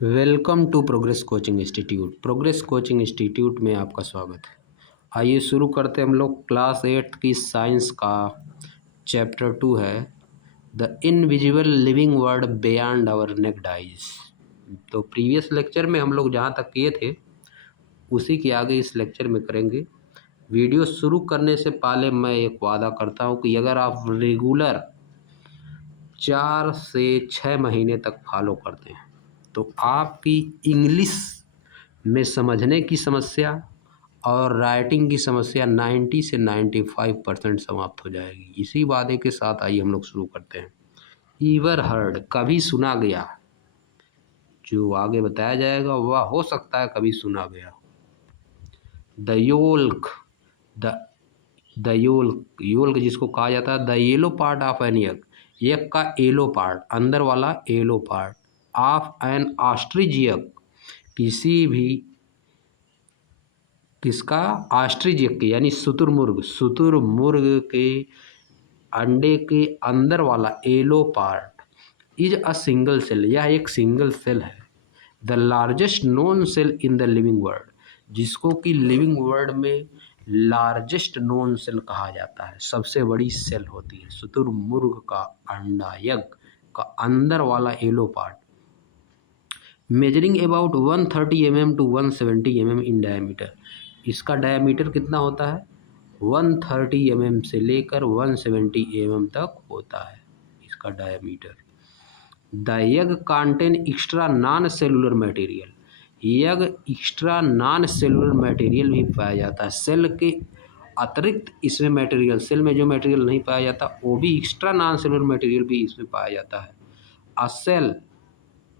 Welcome to Progress Coaching Institute. Progress Coaching Institute में आपका स्वागत है। आइए शुरू करते हैं। हम लोग क्लास 8 की साइंस का चैप्टर 2 है the invisible living world beyond our naked eyes. तो प्रीवियस लेक्चर में हम लोग जहाँ तक किए थे उसी के आगे इस लेक्चर में करेंगे। वीडियो शुरू करने से पहले मैं एक वादा करता हूँ कि अगर आप रेगुलर 4 से 6 महीने तक फॉलो करते हैं तो आपकी इंग्लिश में समझने की समस्या और राइटिंग की समस्या 90 से 95% समाप्त हो जाएगी। इसी वादे के साथ आइए हम लोग शुरू करते हैं। ईवर हर्ड, कभी सुना गया। जो आगे बताया जाएगा वह हो सकता है कभी सुना गया। The yolk, the the yolk, yolk जिसको कहा जाता है the yellow part of an egg, egg का येलो पार्ट, अंदर वाला yellow part of N ostrich egg, किसी भी किसका, ऑस्ट्रिच एग के यानी शुतुरमुर्ग के अंडे के अंदर वाला yellow part is a single cell, यह एक सिंगल सेल है। The largest known cell in the living world, जिसको कि लिविंग वर्ल्ड में लार्जेस्ट नोन सेल कहा जाता है, सबसे बड़ी सेल होती है शुतुरमुर्ग का अंडा, यग का अंदर वाला yellow part. Measuring about 130 mm to 170 mm in diameter, इसका डायमीटर कितना होता है 130 mm से लेकर 170 mm तक होता है इसका diameter. The egg contain extra non cellular material, egg extra non cellular material भी पाया जाता है, सेल के अतिरिक्त इसमें मटेरियल, सेल में जो मटेरियल नहीं पाया जाता वो भी एक्स्ट्रा नॉन सेलुलर मटेरियल भी इसमें पाया जाता है। अ सेल,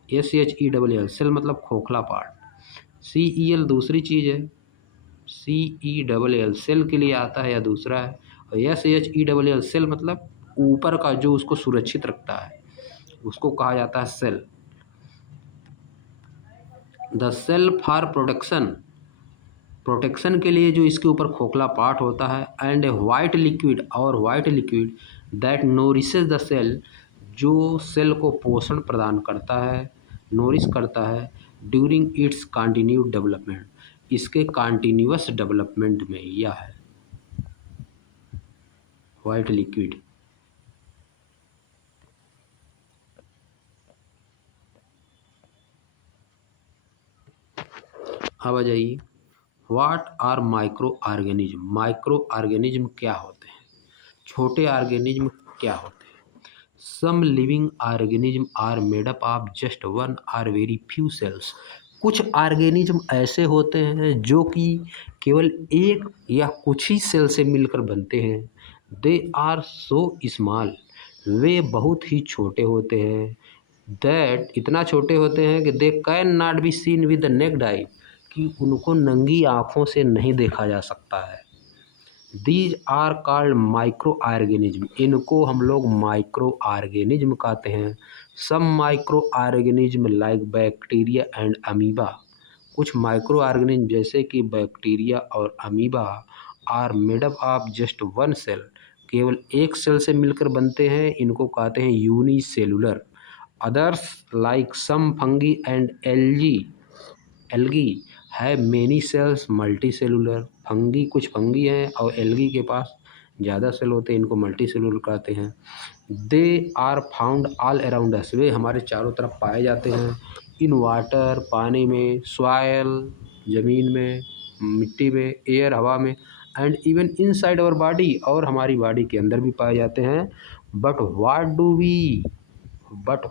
SEL, सेल मतलब खोखला पार्ट। CEL दूसरी चीज़ है, CELL सेल के लिए आता है या दूसरा है, और SHELL सेल मतलब ऊपर का जो उसको सुरक्षित रखता है उसको कहा जाता है cell. The cell for protection, protection के लिए जो इसके ऊपर खोखला पार्ट होता है। एंड ए वाइट लिक्विड, और white liquid that nourishes the cell, जो सेल को पोषण प्रदान करता है, नोरिश करता है ड्यूरिंग इट्स कंटिन्यूड डेवलपमेंट, इसके कंटिन्यूअस डेवलपमेंट में यह है वाइट लिक्विड। अब आ जाइए, what are micro organism, micro organism क्या होते हैं, छोटे ऑर्गेनिज्म क्या होते हैं। सम living organism are made up of just one or very few cells, कुछ ऑर्गेनिज्म ऐसे होते हैं जो कि केवल एक या कुछ ही सेल से मिलकर बनते हैं। दे आर सो स्मॉल, वे बहुत ही छोटे होते हैं। दैट, इतना छोटे होते हैं कि they can not be seen with the necked आई, कि उनको नंगी आँखों से नहीं देखा जा सकता है। These are called micro organism, इनको हम लोग माइक्रो ऑर्गेनिज्म कहते हैं। Some micro organism like bacteria and amoeba, कुछ माइक्रो ऑर्गेनिज्म जैसे कि बैक्टीरिया और amoeba are made up of just one cell, केवल एक सेल से मिलकर बनते हैं, इनको कहते हैं unicellular. Others like some fungi and algae have many cells multi cellular, fungi, कुछ फंगी हैं और एल्गी के पास ज़्यादा सेल होते हैं, इनको मल्टी सेलुलर कहते हैं। They are found all around us, वे हमारे चारों तरफ पाए जाते हैं। इन वाटर, पानी में, सॉयल, ज़मीन में, मिट्टी में, एयर, हवा में, and even inside our body, और हमारी बॉडी के अंदर भी पाए जाते हैं। But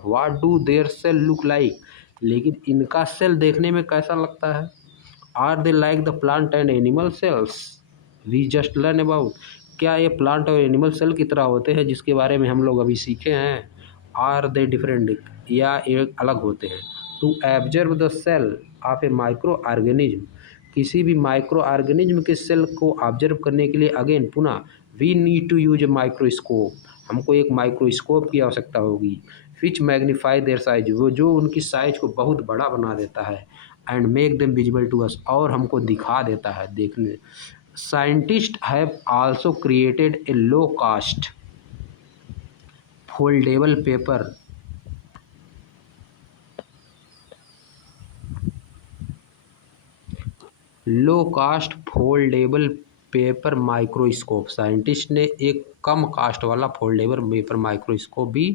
what do their cell look like, लेकिन इनका सेल देखने में कैसा लगता है। Are they like the plant and animal cells we just learn about, क्या ये प्लांट और एनिमल सेल की तरह होते हैं जिसके बारे में हम लोग अभी सीखे हैं। आर दे डिफरेंट, या एक अलग होते हैं। To observe the cell of a micro organism, किसी भी माइक्रो ऑर्गेनिज्म के सेल को ऑब्जर्व करने के लिए अगेन पुनः we need to use a microscope, हमको एक माइक्रोस्कोप की आवश्यकता होगी। विच मैग्नीफाई देयर साइज, वो जो उनकी साइज को बहुत बड़ा बना देता है। And make them visible to us, और हमको दिखा देता है देखने। Scientist have also created a low cost foldable paper low cost foldable paper microscope, scientist ने एक कम कास्ट वाला फोल्डेबल पेपर माइक्रोस्कोप भी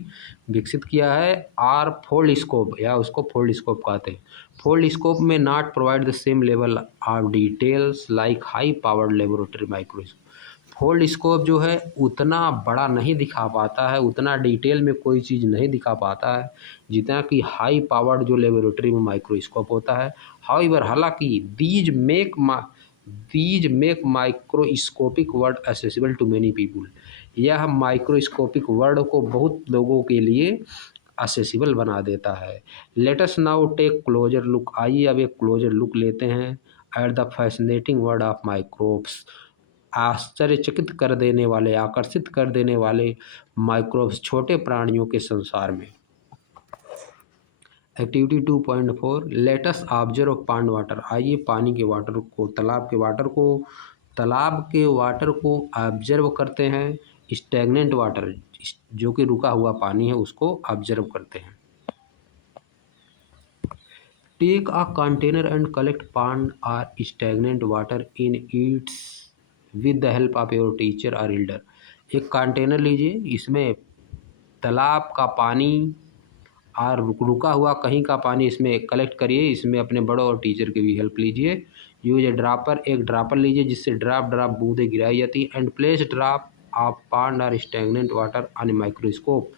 विकसित किया है। आर फोल्ड स्कोप या उसको फोल्ड स्कोप कहते हैं। फोल्ड स्कोप में not provide the same level of details like high powered laboratory microscope. Fold scope जो है उतना बड़ा नहीं दिखा पाता है, उतना डिटेल में कोई चीज़ नहीं दिखा पाता है जितना कि हाई पावर्ड जो लेबोरेटरी में माइक्रोस्कोप होता है। हाउएवर, हालांकि these make microscopic world accessible to many people. यह माइक्रोस्कोपिक वर्ड को बहुत लोगों के लिए एक्सेसिबल बना देता है। Let us now take closer look, आइए अब एक क्लोजर लुक लेते हैं at the fascinating world of microbes. आश्चर्यचकित कर देने वाले, आकर्षित कर देने वाले माइक्रोब्स, छोटे प्राणियों के संसार में। एक्टिविटी 2.4 लेटस ऑब्जर्व पांड वाटर, आइए पानी के वाटर को, तालाब के वाटर को ऑब्जर्व करते हैं। स्टैग्नेंट वाटर, जो कि रुका हुआ पानी है, उसको ऑब्जर्व करते हैं। Take a container and collect pond or stagnant water in its with the help of your teacher और एल्डर। एक कंटेनर लीजिए, इसमें तालाब का पानी और रुका हुआ कहीं का पानी इसमें कलेक्ट करिए, इसमें अपने बड़ों और टीचर की भी हेल्प लीजिए। यूज ए ड्रापर, एक ड्रापर लीजिए जिससे ड्राप ड्राप बूंदें गिराई जाती है। एंड प्लेस ड्राप ऑफ पांड और stagnant water on a microscope.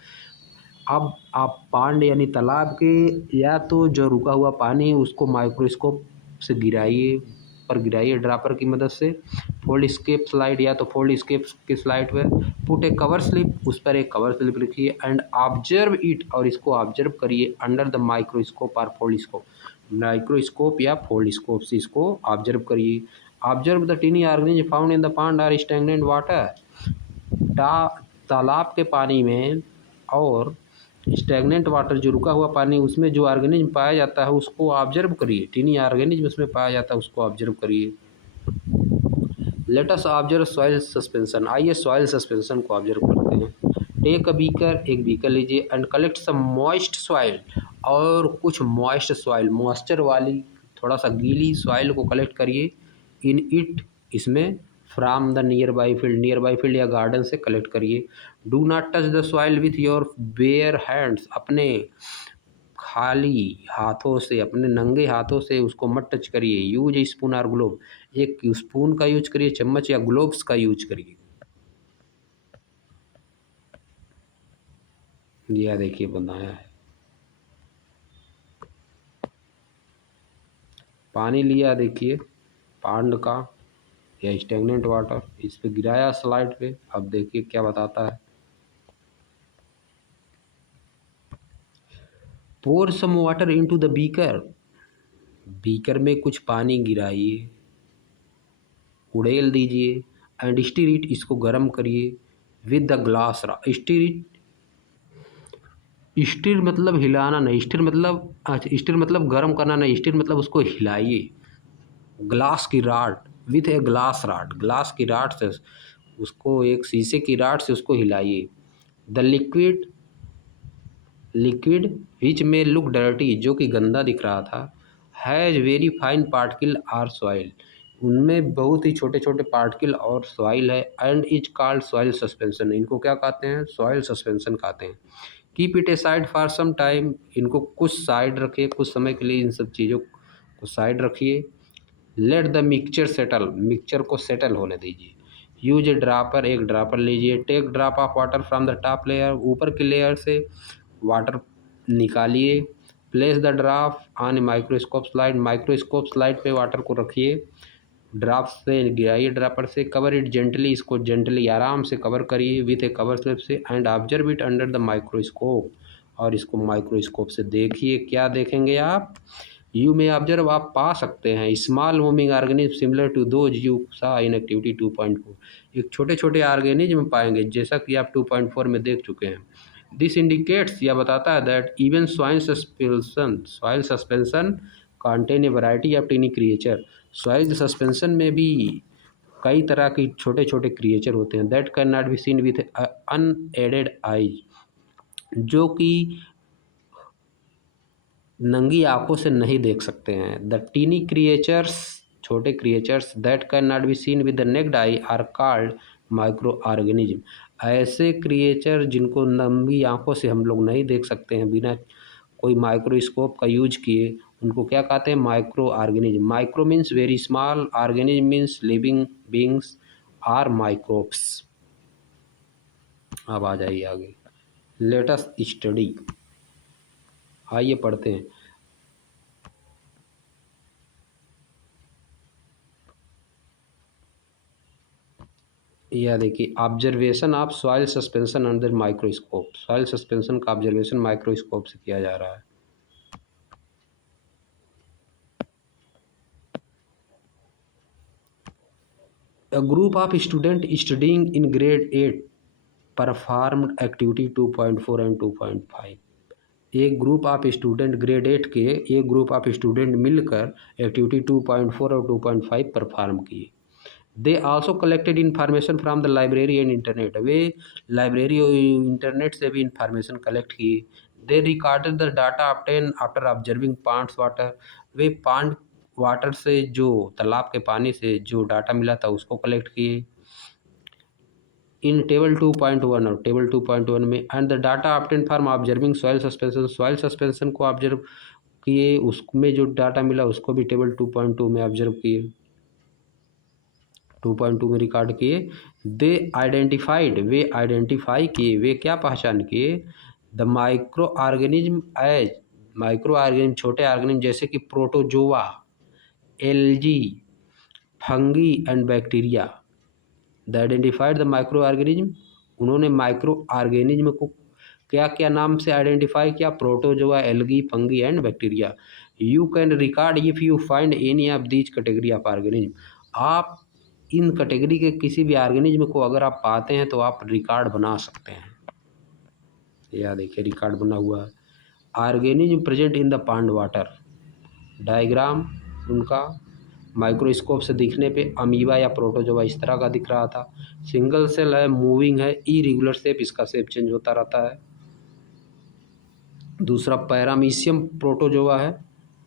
अब आप पांड यानी तालाब के या तो जो रुका हुआ पानी है उसको माइक्रोस्कोप से गिराइए, पर गिराइए ड्रापर की मदद से। फोल्ड स्केप स्लाइड, या तो फोल्ड स्केप की स्लाइड पर पुट ए कवर स्लिप, उस पर एक कवर स्लिप लिखिए। एंड ऑब्जर्व इट, और इसको ऑब्जर्व करिए अंडर द माइक्रोस्कोप और फोल्ड स्कोप। माइक्रोस्कोप या फोल्ड स्कोप से इसको ऑब्जर्व करिए। Observe the tiny organism found in the pond और स्टैग्नेंट वाटर। तालाब के पानी में और स्टैग्नेंट वाटर जो रुका हुआ पानी, उसमें जो ऑर्गेनिज्म पाया जाता है उसको ऑब्जर्व करिए। टीनी ऑर्गेनिज्म उसमें पाया जाता है, उसको ऑब्जर्व करिए। Let us observe soil suspension, आइए सॉइल सस्पेंशन को ऑब्जर्व करते हैं। टेक अ बीकर, एक बीकर लीजिए। And collect some moist soil, और कुछ मॉइस्ट सॉइल, मॉइस्चर वाली थोड़ा सा गीली सॉइल को कलेक्ट करिए। इन इट, इसमें। From the near by field या गार्डन से कलेक्ट करिए। Do not touch the soil with your bear hands, अपने खाली हाथों से, अपने नंगे हाथों से उसको मत टच करिए। यूज स्पून और ग्लोव, एक स्पून का यूज करिए, चम्मच या ग्लोव्स का यूज करिए। यह देखिए बनाया है, पानी लिया देखिए पांड का या स्टैग्नेंट वाटर, इस पे गिराया स्लाइड पे। अब देखिए क्या बताता है। Pour some water into the beaker, beaker में कुछ पानी गिराइए, उड़ेल दीजिए। एंड स्टीर इट, इसको गर्म करिए। With the glass, stir it, stir मतलब हिलाना नहीं, स्टीर मतलब, अच्छा स्टीर मतलब गर्म करना नहीं, स्टीर मतलब उसको हिलाइए। ग्लास की rod, with a glass rod, glass की राड से उसको, एक शीशे की राड से उसको हिलाइए। द लिक्विड विच में लुक डर्टी, जो कि गंदा दिख रहा था, has very fine particle or soil, उनमें बहुत ही छोटे छोटे पार्टिकल और सॉइल है। And is called soil suspension, इनको क्या कहते हैं? सॉइल सस्पेंशन कहते हैं। Keep it aside for some time, इनको कुछ साइड रखिए, कुछ समय के लिए इन सब चीज़ों को साइड रखिए। Let the mixture settle, mixture को सेटल होने दीजिए। यूज ए ड्रापर, एक ड्रापर लीजिए। Take drop of water from the top layer, ऊपर की लेयर से वाटर निकालिए। Place the drop on a microscope slide, microscope slide पे वाटर को रखिए। ड्रॉप से गिराइए ड्रॉपर से। कवर इट जेंटली, इसको जेंटली आराम से कवर करिए विथ ए कवर स्लिप से। And observe it under the microscope, और इसको माइक्रोस्कोप से देखिए। क्या देखेंगे आप? यू में ऑब्जर्व, आप पा सकते हैं small moving organism similar to those you saw in activity 2.4, एक छोटे छोटे ऑर्गेनिज्म पाएंगे जैसा कि आप 2.4 में देख चुके हैं। दिस इंडिकेट्स, यह बताता है that even soil suspension contain a variety of tiny creature, soil suspension में भी कई तरह के छोटे छोटे क्रिएचर होते हैं। That can not be seen with unaided eyes, जो कि नंगी आंखों से नहीं देख सकते हैं। द टीनी क्रिएचर्स, छोटे creatures that can not be seen with the necked I R called micro organism. ऐसे क्रिएचर जिनको नंगी आंखों से हम लोग नहीं देख सकते हैं बिना कोई माइक्रोस्कोप का यूज किए, उनको क्या कहते हैं? Micro organism. Micro means very small, organism means living beings are microbes. अब आ जाइए आगे, लेटेस्ट स्टडी, आइए पढ़ते हैं। यह देखिए, observation of soil suspension under microscope. Soil suspension का ऑब्जर्वेशन माइक्रोस्कोप से किया जा रहा है। A group of students studying in grade 8 performed activity 2.4 and 2.5। एक ग्रुप ऑफ स्टूडेंट ग्रेड 8 के एक ग्रुप ऑफ स्टूडेंट मिलकर एक्टिविटी 2.4 और 2.5 परफॉर्म किए। They also collected information from the library and internet. वे लाइब्रेरी और इंटरनेट से भी इंफॉर्मेशन कलेक्ट किए। They recorded the data obtain after observing ponds water. वे पॉन्ड वाटर से, जो तालाब के पानी से जो डाटा मिला था उसको कलेक्ट किए इन टेबल 2.1 और टेबल 2.1 में। And the data obtain from observing soil suspension. Soil suspension को ऑब्जर्व किए, उसमें जो डाटा मिला उसको भी टेबल 2.2 में ऑब्जर्व किए, 2.2 में रिकॉर्ड किए। दे आइडेंटिफाइड, वे आइडेंटिफाई किए, वे क्या पहचान किए? The micro organism as, micro organism छोटे ऑर्गेनिज्म जैसे कि protozoa, algae, fungi and bacteria. They identified the micro organism, उन्होंने माइक्रो ऑर्गेनिज्म को क्या क्या नाम से आइडेंटिफाई किया? Protozoa, algae, fungi and bacteria. You can record if you find any of these category of organism. आप इन कैटेगरी के किसी भी ऑर्गेनिज्म को अगर आप पाते हैं तो आप रिकॉर्ड बना सकते हैं। यह देखिए रिकॉर्ड बना हुआ है। Organism present in the pond water, diagram उनका माइक्रोस्कोप से दिखने पे अमीबा या प्रोटोजोआ इस तरह का दिख रहा था। सिंगल सेल है, मूविंग है, इरेगुलर शेप, इसका शेप चेंज होता रहता है। दूसरा पैरामीशियम प्रोटोजोआ है,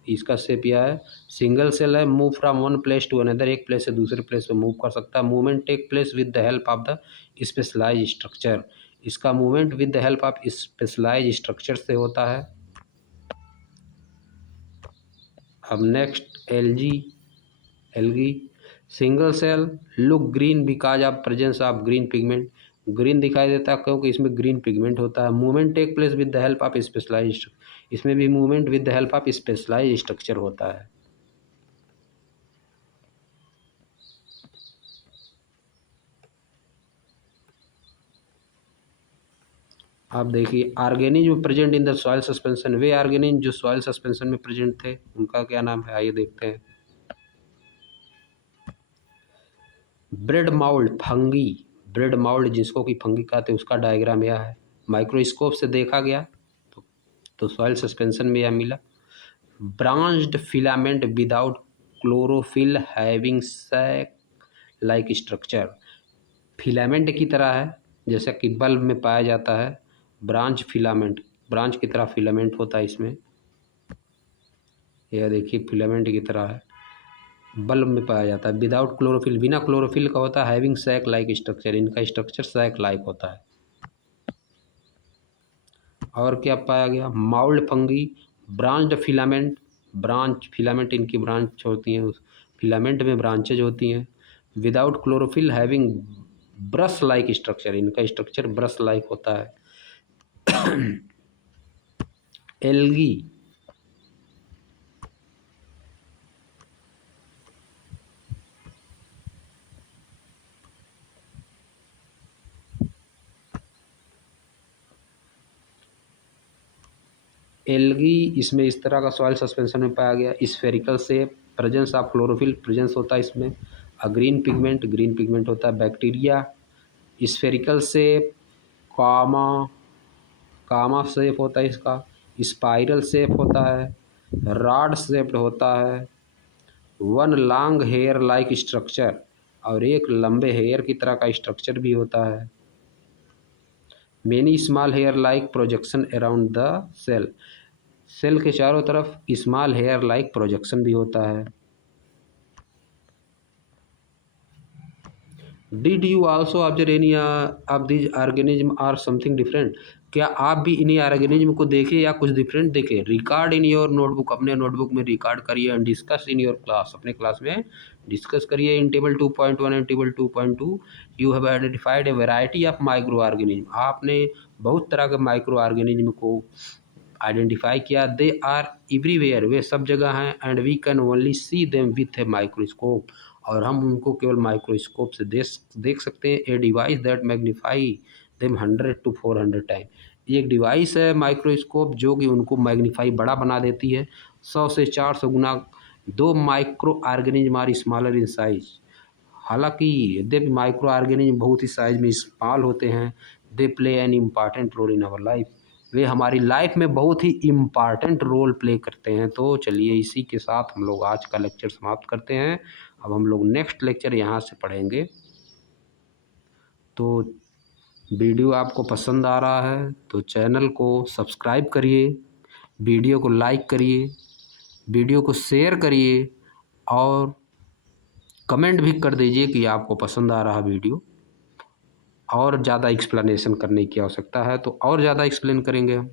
इसका शेप यह है। सिंगल सेल है, move from one place to another, एक प्लेस से दूसरे प्लेस पे मूव कर सकता है। Movement take place with the help of the specialise structure, इसका movement with the help of specialise structure से होता है। अब next algae, single cell, look green because of presence of green pigment, green दिखाई देता है क्योंकि इसमें ग्रीन पिगमेंट होता है। Movement take place with the help of specialised, इसमें भी movement with the help of specialised structure होता है। आप देखिए, organism present in the soil suspension, वे ऑर्गेनिज्म जो सॉइल सस्पेंशन में प्रेजेंट थे उनका क्या नाम है? आइए देखते हैं। Bread mould, fungi, bread mould जिसको कि फंगी कहते हैं, उसका डायग्राम यह है। माइक्रोस्कोप से देखा गया तो सॉइल सस्पेंशन में यह मिला। Branched filament without chlorophyll having sac like structure, filament की तरह है जैसा कि बल्ब में पाया जाता है। ब्रांच फिलामेंट, ब्रांच की तरह फिलामेंट होता है इसमें। यह देखिए फिलामेंट की तरह है, बल्ब में पाया जाता है। विदाउट क्लोरोफिल, बिना क्लोरोफिल का होता है। हैविंग सैक लाइक स्ट्रक्चर, इनका स्ट्रक्चर सैक लाइक होता है। और क्या पाया गया? Mould fungi, branched filament, branch filament इनकी ब्रांच होती हैं, उस फिलामेंट में ब्रांचेज होती हैं। Without chlorophyll having brush like structure, इनका स्ट्रक्चर ब्रश लाइक होता है। एल्गी, एल्गी इसमें इस तरह का सॉइल सस्पेंशन में पाया गया। Spherical shape, presence of chlorophyll, presence होता है इसमें। ग्रीन पिगमेंट, ग्रीन पिगमेंट होता है। बैक्टीरिया, स्फेरिकल शेप, कामा, कामा शेप होता है इसका। स्पाइरल शेप होता है, रॉड शेप्ड होता है। One long hair like structure, और एक लंबे हेयर की तरह का स्ट्रक्चर भी होता है। Many small hair like projection around the cell, cell के चारों तरफ स्मॉल हेयर लाइक प्रोजेक्शन भी होता है। Did you also observe any of these organism or something different? क्या आप भी इन्हीं ऑर्गेनिज्म को देखे या कुछ डिफरेंट देखे? रिकॉर्ड इन योर नोटबुक, अपने नोटबुक में रिकॉर्ड करिए। And discuss in your class, अपने क्लास में डिस्कस करिए। इन table 2.1 and table 2.2 you have identified A variety of micro organism. आपने बहुत तरह के माइक्रो ऑर्गेनिज्म को आइडेंटिफाई किया। दे आर एवरीवेयर, वे सब जगह हैं। And we can only see them with a microscope, और हम उनको केवल माइक्रोस्कोप से देख सकते हैं। A device that magnify them 100 to 400 time. ये एक डिवाइस है माइक्रोस्कोप जो कि उनको मैग्नीफाई बड़ा बना देती है 100 से 400 गुना। Though micro organism are smaller in size, हालांकि यद्यपि माइक्रो ऑर्गेनिज्म बहुत ही साइज में स्मॉल होते हैं, they play an important role in our life, वे हमारी लाइफ में बहुत ही इम्पॉर्टेंट रोल प्ले करते हैं। तो चलिए इसी के साथ हम लोग आज का लेक्चर समाप्त करते हैं। अब हम लोग नेक्स्ट लेक्चर यहाँ से पढ़ेंगे। तो वीडियो आपको पसंद आ रहा है तो चैनल को सब्सक्राइब करिए, वीडियो को लाइक करिए, वीडियो को शेयर करिए, और कमेंट भी कर दीजिए कि आपको पसंद आ रहा वीडियो। और ज़्यादा एक्सप्लेनेशन करने की आवश्यकता है तो और ज़्यादा एक्सप्लेन करेंगे हम।